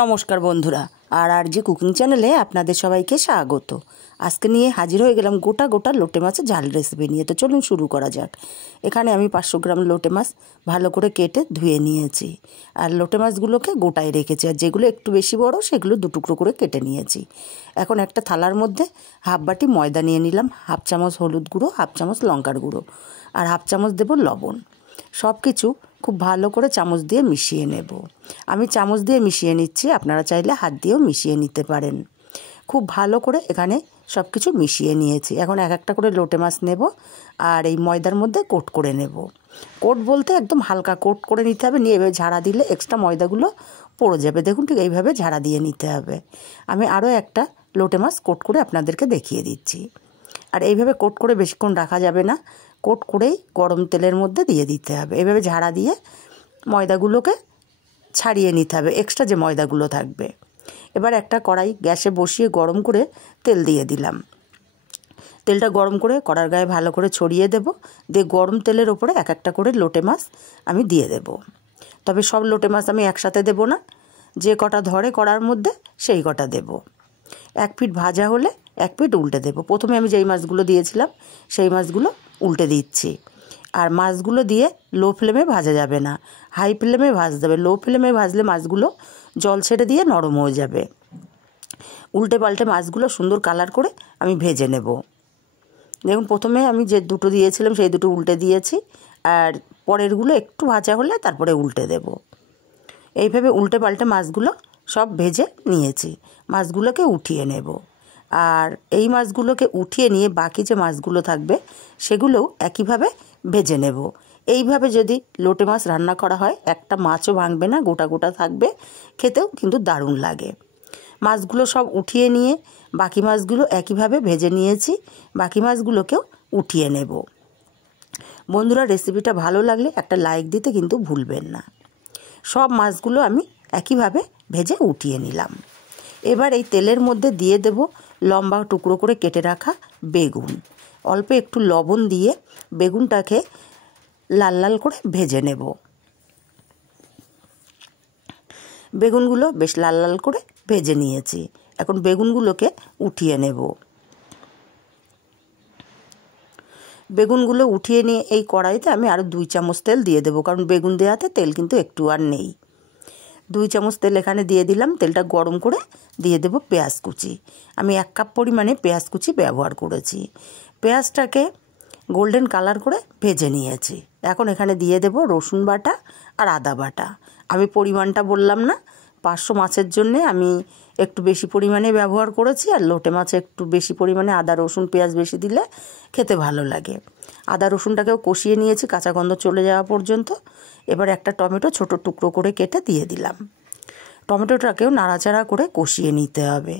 নমস্কার বন্ধুরা, আর যে কুকিং চ্যানেলে আপনাদের সবাইকে স্বাগত। আজকে নিয়ে হাজির হয়ে গেলাম গোটা গোটা লোটে মাছের ঝাল রেসিপি নিয়ে। তো চলুন শুরু করা যাক। এখানে আমি 500 গ্রাম লোটে মাছ ভালো করে কেটে ধুয়ে নিয়েছি, আর লোটে মাছগুলোকে গোটায় রেখেছি, আর যেগুলো একটু বেশি বড় সেগুলো 2 টুকরো করে কেটে নিয়েছি। এখন একটা থালার মধ্যে হাফ বাটি ময়দা নিয়ে নিলাম, হাফ চামচ হলুদ গুঁড়ো, হাফ চামচ লঙ্কার গুঁড়ো, আর হাফ চামচ দেব লবণ। সব কিছু খুব ভালো করে চামচ দিয়ে মিশিয়ে নেব। আমি চামচ দিয়ে মিশিয়ে নিচ্ছি, আপনারা চাইলে হাত দিয়েও মিশিয়ে নিতে পারেন। খুব ভালো করে এখানে সব কিছু মিশিয়ে নিয়েছি। এখন এক একটা করে লোটে মাছ নেব, আর এই ময়দার মধ্যে কোট করে নেব। কোট বলতে একদম হালকা কোট করে নিতে হবে, নিয়ে এভাবে ঝাড়া দিলে এক্সট্রা ময়দাগুলো পড়ে যাবে। দেখুন, ঠিক এইভাবে ঝাড়া দিয়ে নিতে হবে। আমি আরও একটা লোটে মাছ কোট করে আপনাদেরকে দেখিয়ে দিচ্ছি। আর এইভাবে কোট করে বেশিক্ষণ রাখা যাবে না, কোট করেই গরম তেলের মধ্যে দিয়ে দিতে হবে। এইভাবে ঝাড়া দিয়ে ময়দাগুলোকে ছাড়িয়ে নিতে হবে, এক্সট্রা যে ময়দাগুলো থাকবে। এবার একটা কড়াই গ্যাসে বসিয়ে গরম করে তেল দিয়ে দিলাম। তেলটা গরম করে কড়ার গায়ে ভালো করে ছড়িয়ে দেব, দিয়ে গরম তেলের ওপরে এক একটা করে লোটে মাছ আমি দিয়ে দেব। তবে সব লোটে মাছ আমি একসাথে দেব না, যে কটা ধরে কড়ার মধ্যে সেই কটা দেব। এক পিঠ ভাজা হলে এক পিঠ উল্টে দেব। প্রথমে আমি যেই মাছগুলো দিয়েছিলাম সেই মাছগুলো উল্টে দিচ্ছি। আর মাছগুলো দিয়ে লো ফ্লেমে ভাজা যাবে না, হাই ফ্লেমে ভাজতে হবে। লো ফ্লেমে ভাজলে মাছগুলো জল ছেড়ে দিয়ে নরম হয়ে যাবে। উল্টে পাল্টে মাছগুলো সুন্দর কালার করে আমি ভেজে নেব। দেখুন, প্রথমে আমি যে দুটো দিয়েছিলাম সেই দুটো উল্টে দিয়েছি, আর পরেরগুলো একটু ভাজা হলে তারপরে উল্টে দেব। এইভাবে উল্টে পাল্টে মাছগুলো সব ভেজে নিয়েছি। মাছগুলোকে উঠিয়ে নেব, আর এই মাছগুলোকে উঠিয়ে নিয়ে বাকি যে মাছগুলো থাকবে সেগুলোও একইভাবে ভেজে নেব। এইভাবে যদি লোটে মাছ রান্না করা হয় একটা মাছও ভাঙবে না, গোটা গোটা থাকবে, খেতেও কিন্তু দারুণ লাগে। মাছগুলো সব উঠিয়ে নিয়ে বাকি মাছগুলো একইভাবে ভেজে নিয়েছি, বাকি মাছগুলোকেও উঠিয়ে নেব। বন্ধুরা, রেসিপিটা ভালো লাগলে একটা লাইক দিতে কিন্তু ভুলবেন না। সব মাছগুলো আমি একইভাবে ভেজে উঠিয়ে নিলাম। এবার এই তেলের মধ্যে দিয়ে দেব লম্বা টুকরো করে কেটে রাখা বেগুন। অল্প একটু লবণ দিয়ে বেগুনটাকে লাল লাল করে ভেজে নেব। বেগুনগুলো বেশ লাল লাল করে ভেজে নিয়েছি। এখন বেগুনগুলোকে উঠিয়ে নেব। বেগুনগুলো উঠিয়ে নিয়ে এই কড়াইতে আমি আরও 2 চামচ তেল দিয়ে দেবো, কারণ বেগুন দেওয়াতে তেল কিন্তু একটু আর নেই। 2 চামচ তেল এখানে দিয়ে দিলাম। তেলটা গরম করে দিয়ে দেব পেঁয়াজ কুচি। আমি 1 কাপ পরিমাণে পেঁয়াজ কুচি ব্যবহার করেছি। পেঁয়াজটাকে গোল্ডেন কালার করে ভেজে নিয়েছি। এখন এখানে দিয়ে দেব রসুন বাটা আর আদা বাটা। আমি পরিমাণটা বললাম না, 500 মাছের জন্যে আমি একটু বেশি পরিমাণে ব্যবহার করেছি, আর লোটে মাছে একটু বেশি পরিমাণে আদা রসুন পেঁয়াজ বেশি দিলে খেতে ভালো লাগে। আদা রসুনটাকেও কষিয়ে নিয়েছি কাঁচা গন্ধ চলে যাওয়া পর্যন্ত। এবার একটা টমেটো ছোট টুকরো করে কেটে দিয়ে দিলাম। টমেটোটাকেও নাড়াচাড়া করে কষিয়ে নিতে হবে।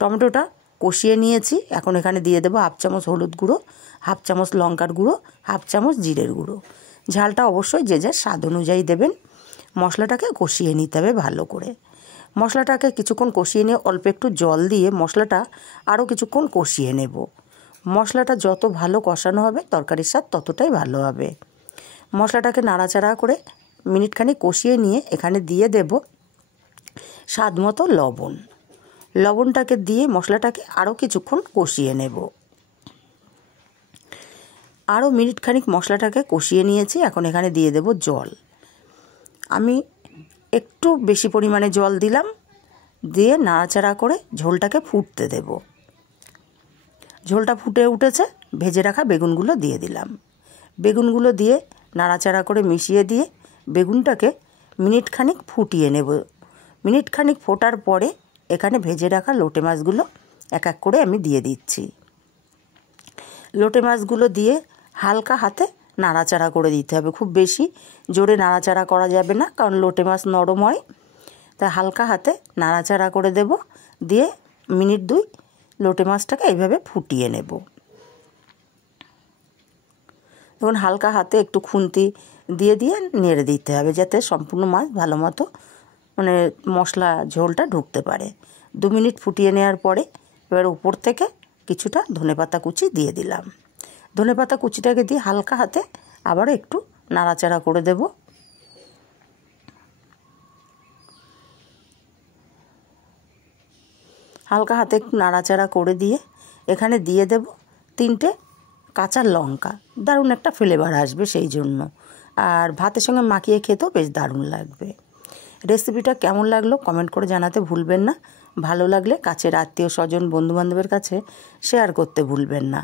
টমেটোটা কষিয়ে নিয়েছি। এখন এখানে দিয়ে দেবো হাফ চামচ হলুদ গুঁড়ো, হাফ চামচ লঙ্কার গুঁড়ো, হাফ চামচ জিরের গুঁড়ো। ঝালটা অবশ্যই যে যার স্বাদ অনুযায়ী দেবেন। মশলাটাকে কষিয়ে নিতে হবে ভালো করে। মশলাটাকে কিছুক্ষণ কষিয়ে নিয়ে অল্প একটু জল দিয়ে মশলাটা আরও কিছুক্ষণ কষিয়ে নেব। মশলাটা যত ভালো কষানো হবে তরকারির স্বাদ ততটাই ভালো হবে। মশলাটাকে নাড়াচাড়া করে মিনিটখানি কষিয়ে নিয়ে এখানে দিয়ে দেব স্বাদ মতো লবণ। লবণটাকে দিয়ে মশলাটাকে আরও কিছুক্ষণ কষিয়ে নেব। আরও মিনিটখানিক মশলাটাকে কষিয়ে নিয়েছি। এখন এখানে দিয়ে দেব জল। আমি একটু বেশি পরিমাণে জল দিলাম, দিয়ে নাড়াচাড়া করে ঝোলটাকে ফুটতে দেব। ঝোলটা ফুটে উঠেছে, ভেজে রাখা বেগুনগুলো দিয়ে দিলাম। বেগুনগুলো দিয়ে নাড়াচাড়া করে মিশিয়ে দিয়ে বেগুনটাকে মিনিটখানিক ফুটিয়ে নেব। মিনিটখানিক ফোটার পরে এখানে ভেজে রাখা লোটে মাছগুলো এক এক করে আমি দিয়ে দিচ্ছি। লোটে মাছগুলো দিয়ে হালকা হাতে নাড়াচাড়া করে দিতে হবে। খুব বেশি জোরে নাড়াচাড়া করা যাবে না, কারণ লোটে মাছ নরম হয়। তাই হালকা হাতে নাড়াচাড়া করে দেব, দিয়ে মিনিট 2 লোটে মাছটাকে এইভাবে ফুটিয়ে নেব। তখন হালকা হাতে একটু খুন্তি দিয়ে দিয়ে নেড়ে দিতে হবে, যাতে সম্পূর্ণ মাছ ভালো মতো মশলা ঝোলটা ঢুকতে পারে। 2 মিনিট ফুটিয়ে নেওয়ার পরে এবার উপর থেকে কিছুটা ধনেপাতা কুচি দিয়ে দিলাম। ধনেপাতা কুচিটাকে দিয়ে হালকা হাতে আবারও একটু নাড়াচাড়া করে দেব। হালকা হাতে একটু নাড়াচাড়া করে দিয়ে এখানে দিয়ে দেব 3টে কাঁচা লঙ্কা। দারুণ একটা ফ্লেভার আসবে সেই জন্য, আর ভাতের সঙ্গে মাখিয়ে খেতেও বেশ দারুণ লাগবে। রেসিপিটা কেমন লাগলো কমেন্ট করে জানাতে ভুলবেন না। ভালো লাগলে কাছের আত্মীয় স্বজন বন্ধুবান্ধবের কাছে শেয়ার করতে ভুলবেন না।